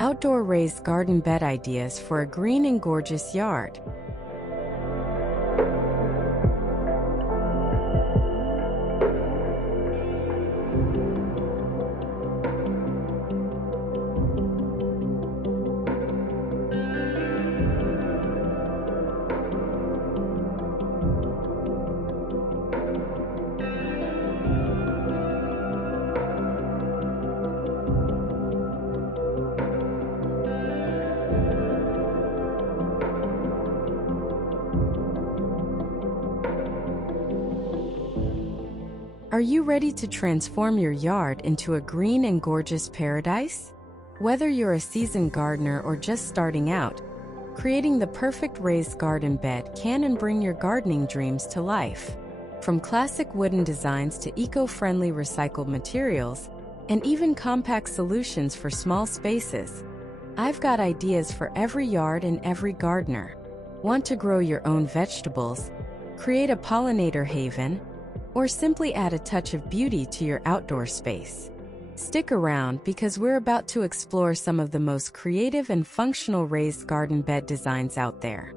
Outdoor raised garden bed ideas for a green and gorgeous yard. Are you ready to transform your yard into a green and gorgeous paradise? Whether you're a seasoned gardener or just starting out, creating the perfect raised garden bed can and bring your gardening dreams to life. From classic wooden designs to eco-friendly recycled materials, and even compact solutions for small spaces, I've got ideas for every yard and every gardener. Want to grow your own vegetables, create a pollinator haven, or simply add a touch of beauty to your outdoor space? Stick around because we're about to explore some of the most creative and functional raised garden bed designs out there.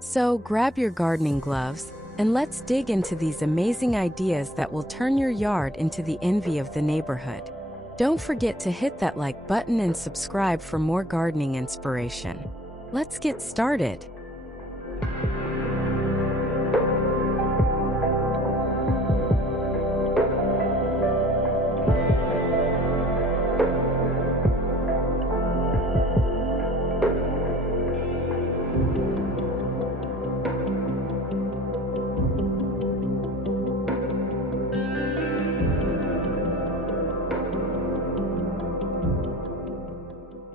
So grab your gardening gloves, and let's dig into these amazing ideas that will turn your yard into the envy of the neighborhood. Don't forget to hit that like button and subscribe for more gardening inspiration. Let's get started.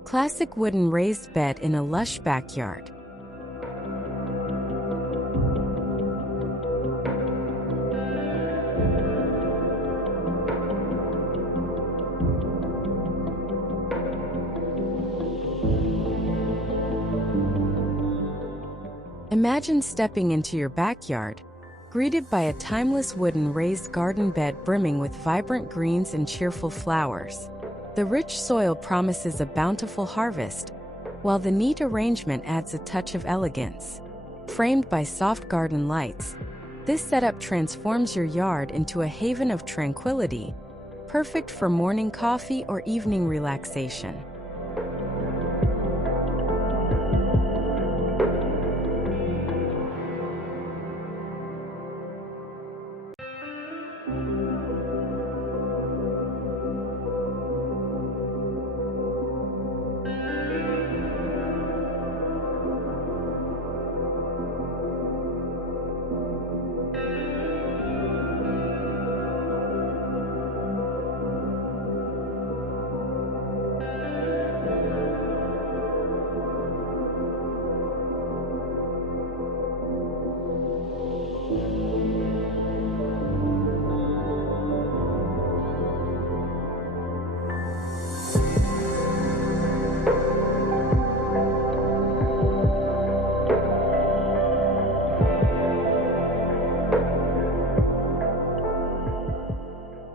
Classic wooden raised bed in a lush backyard. Imagine stepping into your backyard, greeted by a timeless wooden raised garden bed brimming with vibrant greens and cheerful flowers. The rich soil promises a bountiful harvest, while the neat arrangement adds a touch of elegance. Framed by soft garden lights, this setup transforms your yard into a haven of tranquility, perfect for morning coffee or evening relaxation.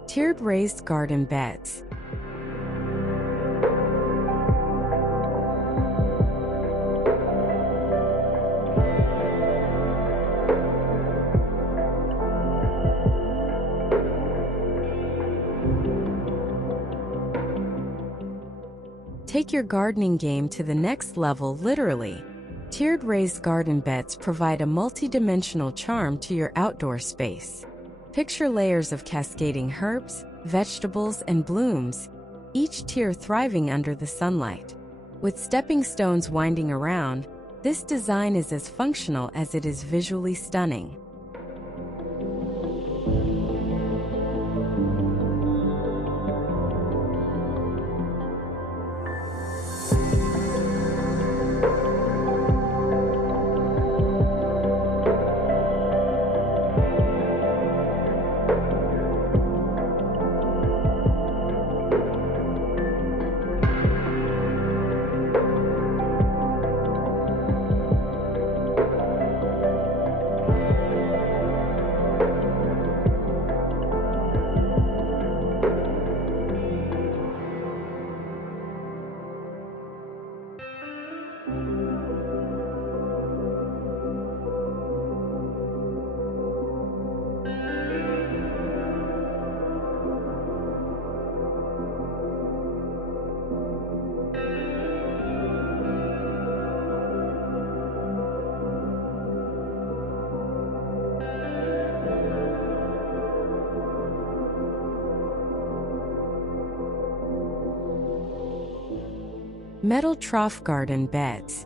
Tiered raised garden beds. Take your gardening game to the next level, literally. Tiered raised garden beds provide a multi-dimensional charm to your outdoor space. Picture layers of cascading herbs, vegetables, and blooms, each tier thriving under the sunlight. With stepping stones winding around, this design is as functional as it is visually stunning. Metal trough garden beds.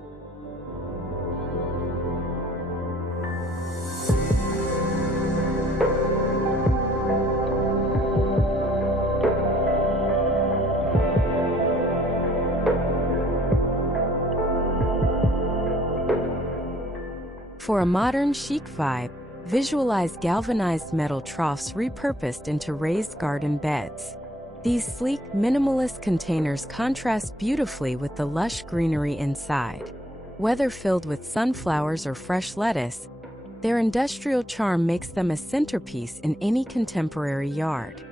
For a modern chic vibe, visualize galvanized metal troughs repurposed into raised garden beds. These sleek, minimalist containers contrast beautifully with the lush greenery inside. Whether filled with sunflowers or fresh lettuce, their industrial charm makes them a centerpiece in any contemporary yard.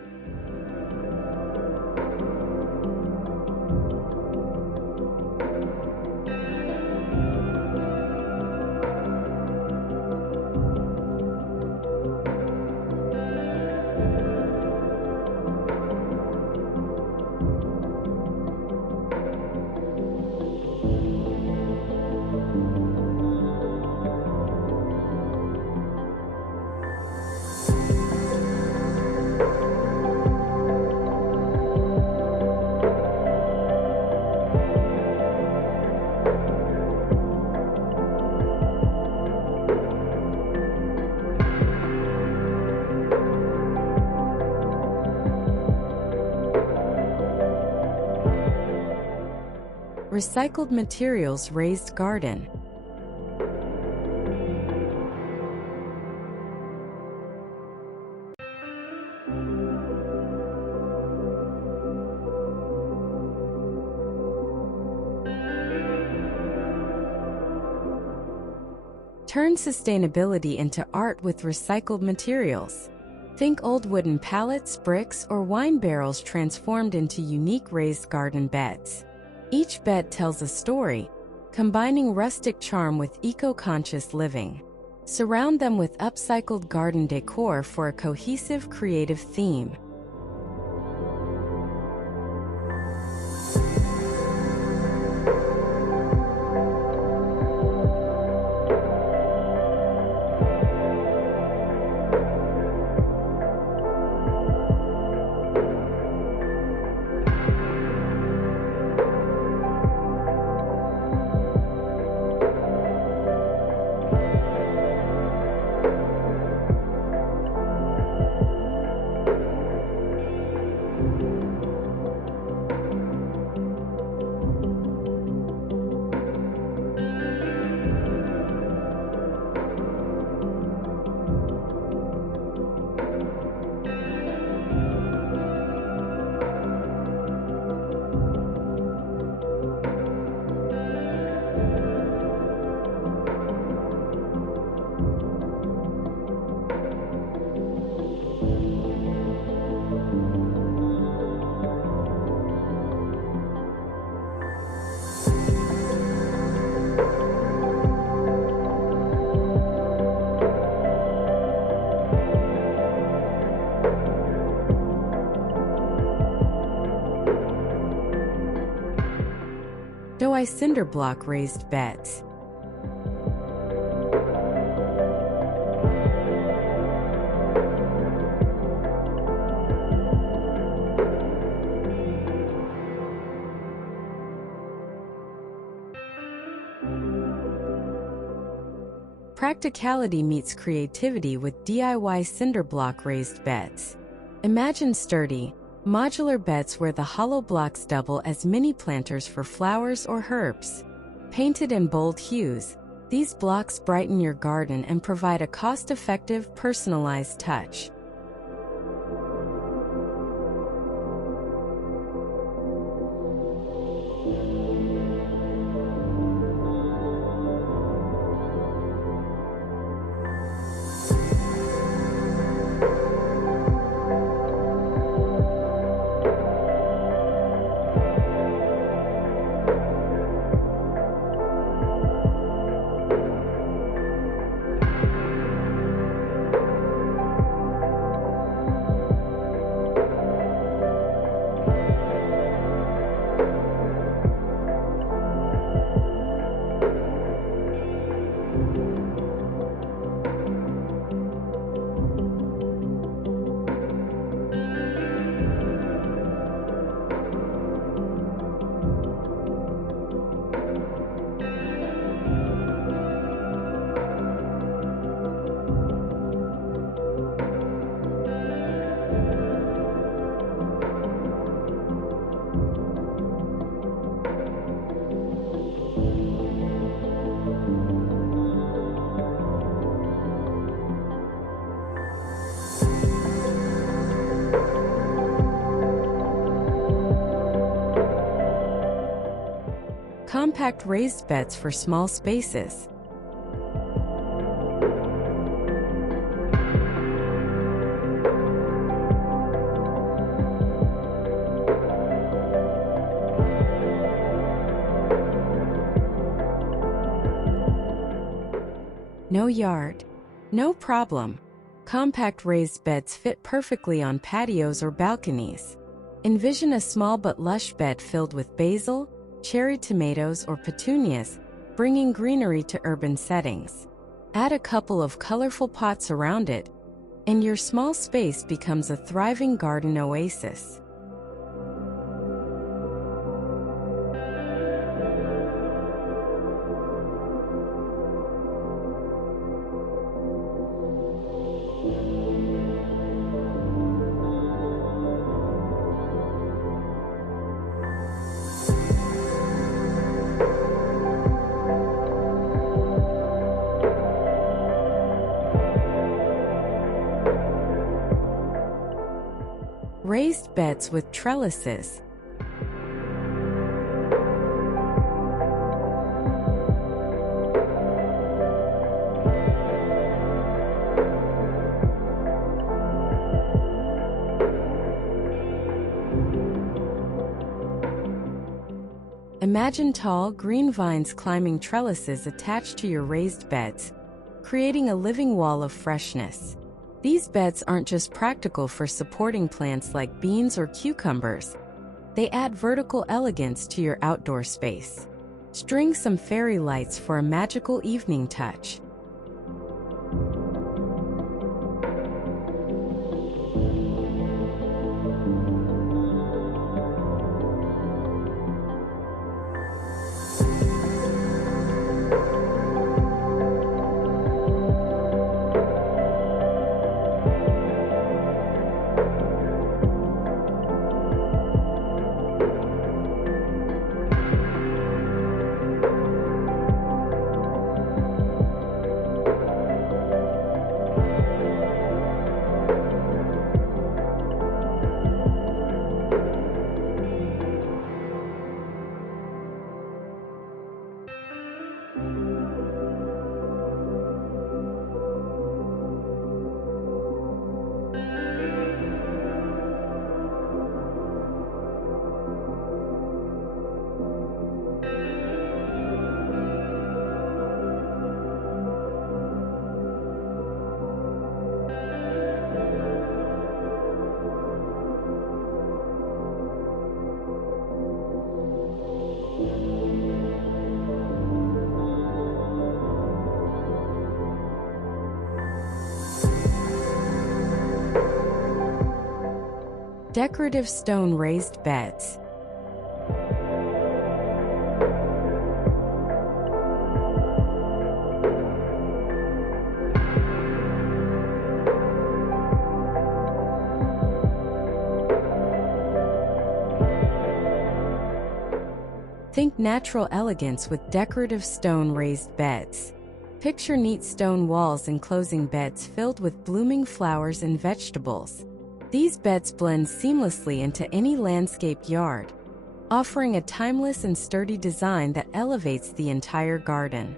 Recycled materials raised garden. Turn sustainability into art with recycled materials. Think old wooden pallets, bricks, or wine barrels transformed into unique raised garden beds. Each bed tells a story, combining rustic charm with eco-conscious living. Surround them with upcycled garden decor for a cohesive, creative theme. DIY cinder block raised beds. Practicality meets creativity with DIY cinder block raised beds. Imagine sturdy, modular beds where the hollow blocks double as mini planters for flowers or herbs. Painted in bold hues, these blocks brighten your garden and provide a cost-effective, personalized touch. Compact raised beds for small spaces. No yard? No problem. Compact raised beds fit perfectly on patios or balconies. Envision a small but lush bed filled with basil, cherry tomatoes, or petunias, bringing greenery to urban settings. Add a couple of colorful pots around it, and your small space becomes a thriving garden oasis. Raised beds with trellises. Imagine tall, green vines climbing trellises attached to your raised beds, creating a living wall of freshness. These beds aren't just practical for supporting plants like beans or cucumbers. They add vertical elegance to your outdoor space. String some fairy lights for a magical evening touch. Decorative stone raised beds. Think natural elegance with decorative stone raised beds. Picture neat stone walls enclosing beds filled with blooming flowers and vegetables. These beds blend seamlessly into any landscape yard, offering a timeless and sturdy design that elevates the entire garden.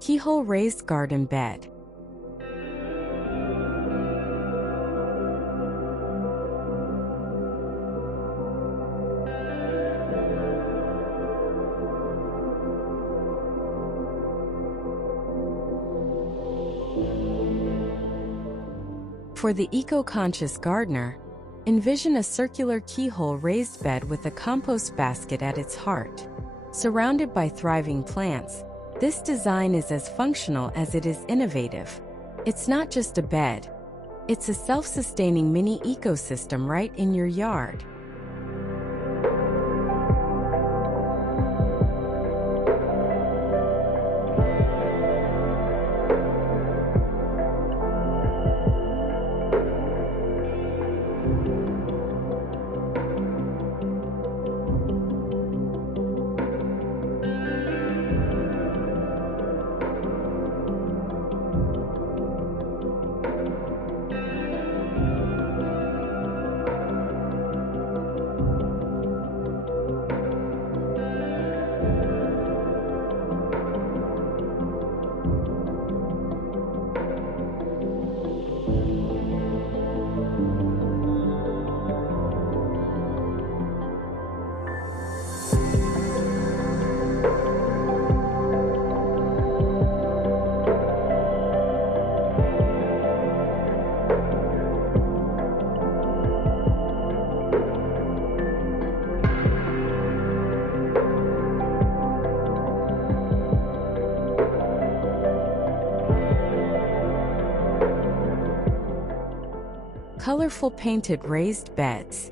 Keyhole raised garden bed. For the eco-conscious gardener, envision a circular keyhole raised bed with a compost basket at its heart. Surrounded by thriving plants, this design is as functional as it is innovative. It's not just a bed, it's a self-sustaining mini ecosystem right in your yard. Colorful painted raised beds.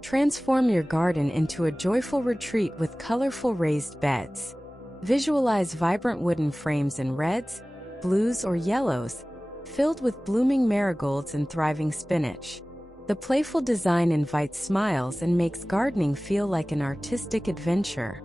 Transform your garden into a joyful retreat with colorful raised beds. Visualize vibrant wooden frames in reds, blues, or yellows, filled with blooming marigolds and thriving spinach. The playful design invites smiles and makes gardening feel like an artistic adventure.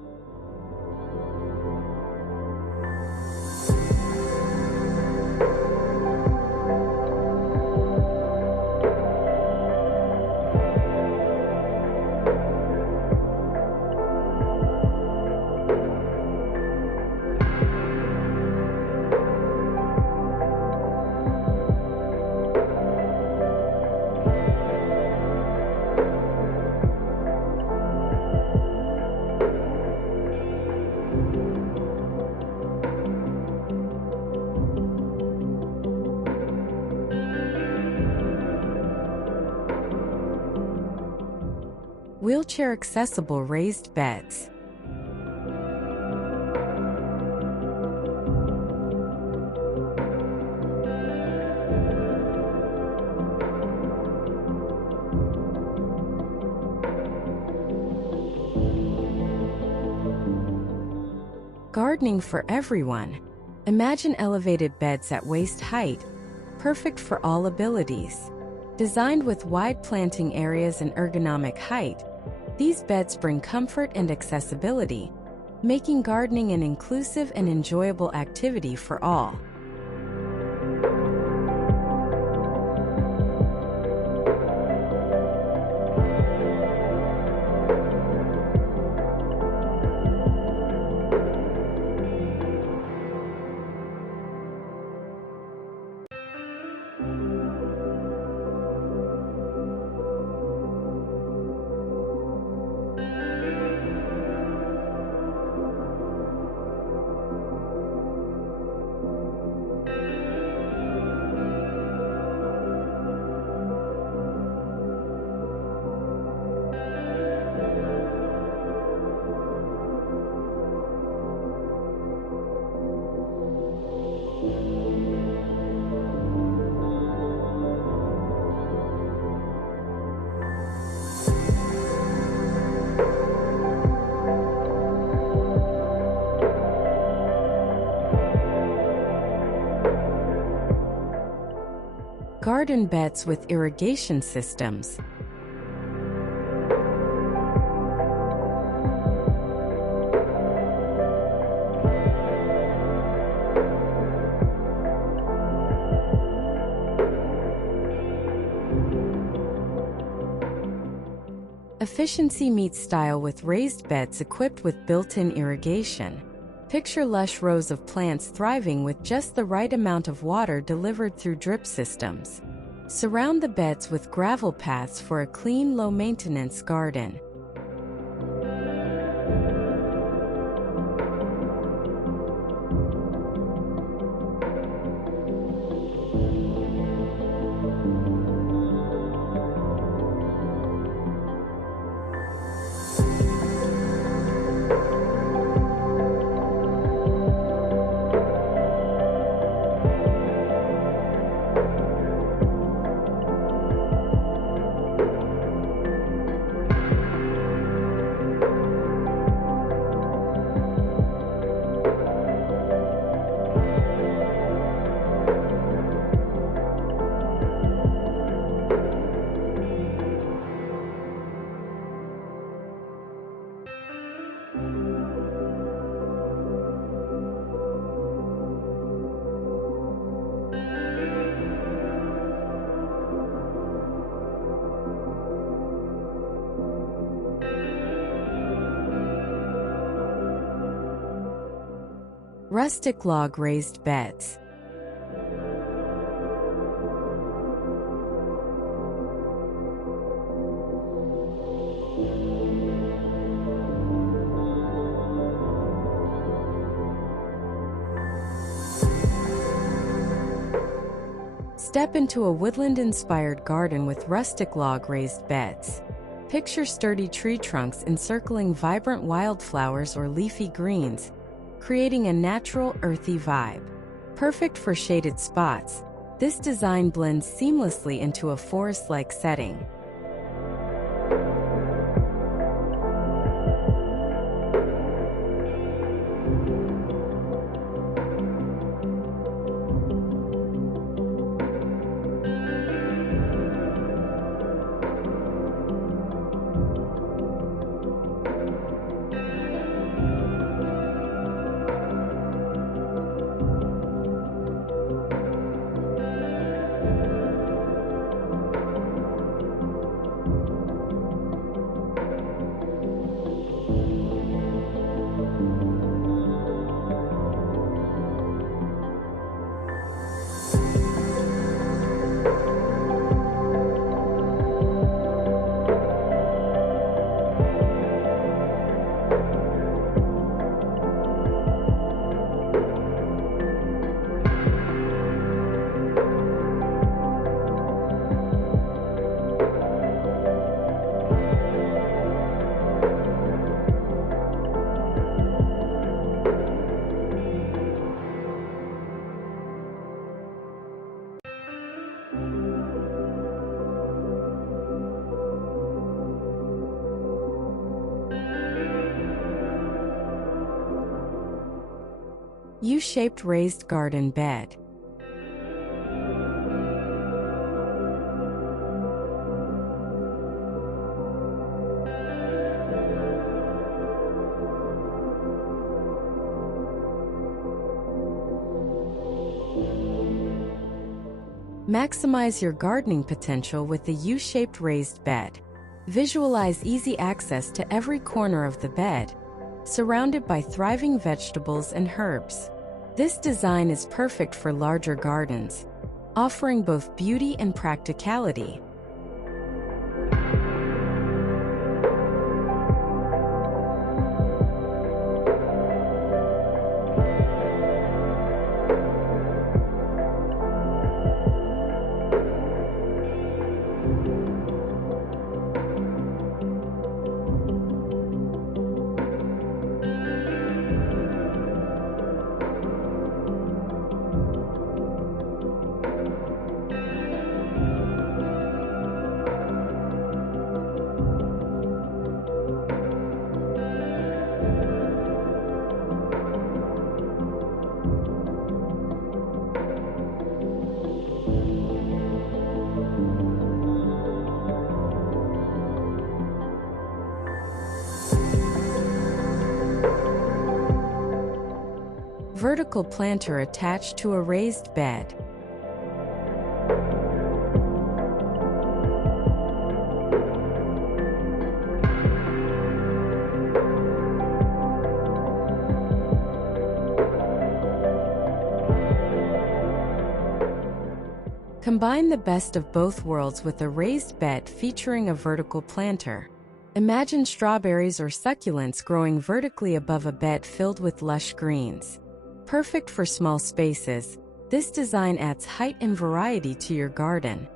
Wheelchair-accessible raised beds. Gardening for everyone. Imagine elevated beds at waist height, perfect for all abilities. Designed with wide planting areas and ergonomic height, these beds bring comfort and accessibility, making gardening an inclusive and enjoyable activity for all. Garden beds with irrigation systems. Efficiency meets style with raised beds equipped with built-in irrigation. Picture lush rows of plants thriving with just the right amount of water delivered through drip systems. Surround the beds with gravel paths for a clean, low-maintenance garden. Rustic log raised beds. Step into a woodland-inspired garden with rustic log raised beds. Picture sturdy tree trunks encircling vibrant wildflowers or leafy greens, creating a natural, earthy vibe. Perfect for shaded spots, this design blends seamlessly into a forest-like setting. U-shaped raised garden bed. Maximize your gardening potential with the U-shaped raised bed. Visualize easy access to every corner of the bed, surrounded by thriving vegetables and herbs. This design is perfect for larger gardens, offering both beauty and practicality. Vertical planter attached to a raised bed. Combine the best of both worlds with a raised bed featuring a vertical planter. Imagine strawberries or succulents growing vertically above a bed filled with lush greens. Perfect for small spaces, this design adds height and variety to your garden.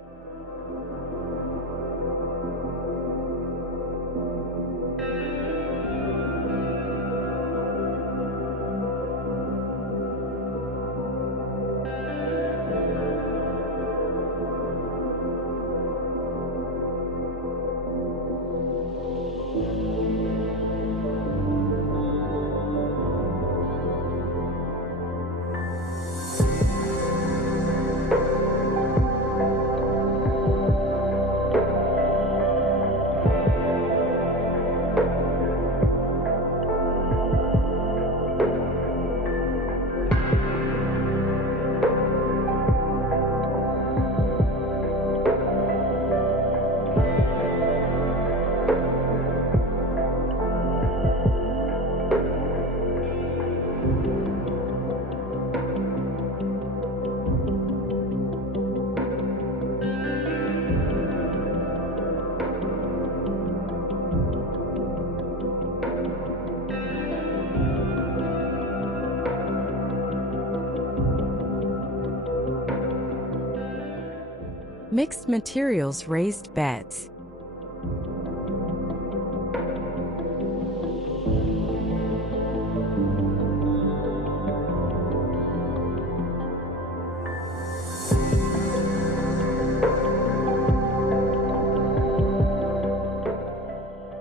Mixed materials raised beds.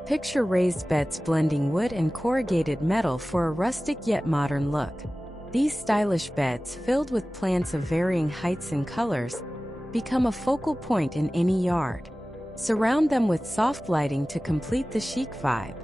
Picture raised beds blending wood and corrugated metal for a rustic yet modern look. These stylish beds, filled with plants of varying heights and colors, become a focal point in any yard. Surround them with soft lighting to complete the chic vibe.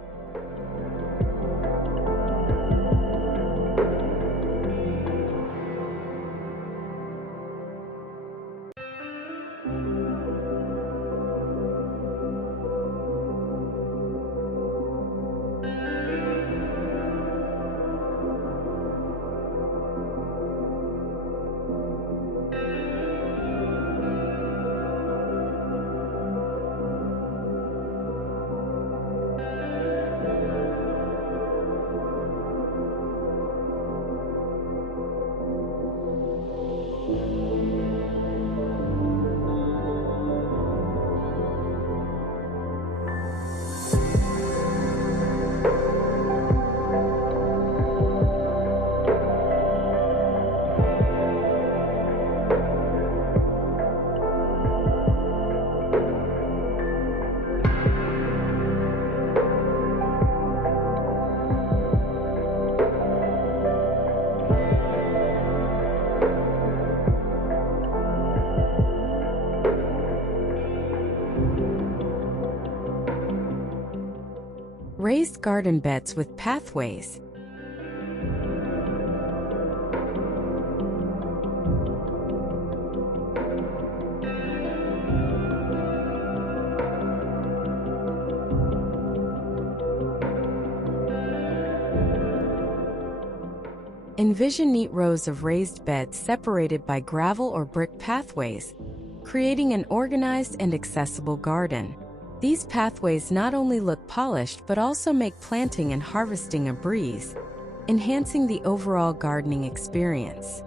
Raised garden beds with pathways. Envision neat rows of raised beds separated by gravel or brick pathways, creating an organized and accessible garden. These pathways not only look polished but also make planting and harvesting a breeze, enhancing the overall gardening experience.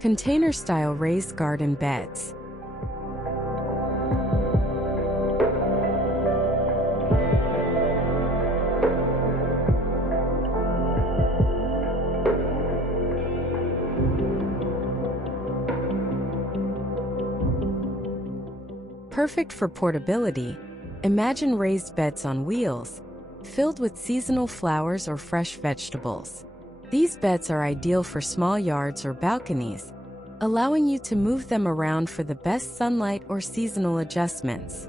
Container-style raised garden beds. Perfect for portability, imagine raised beds on wheels, filled with seasonal flowers or fresh vegetables. These beds are ideal for small yards or balconies, allowing you to move them around for the best sunlight or seasonal adjustments.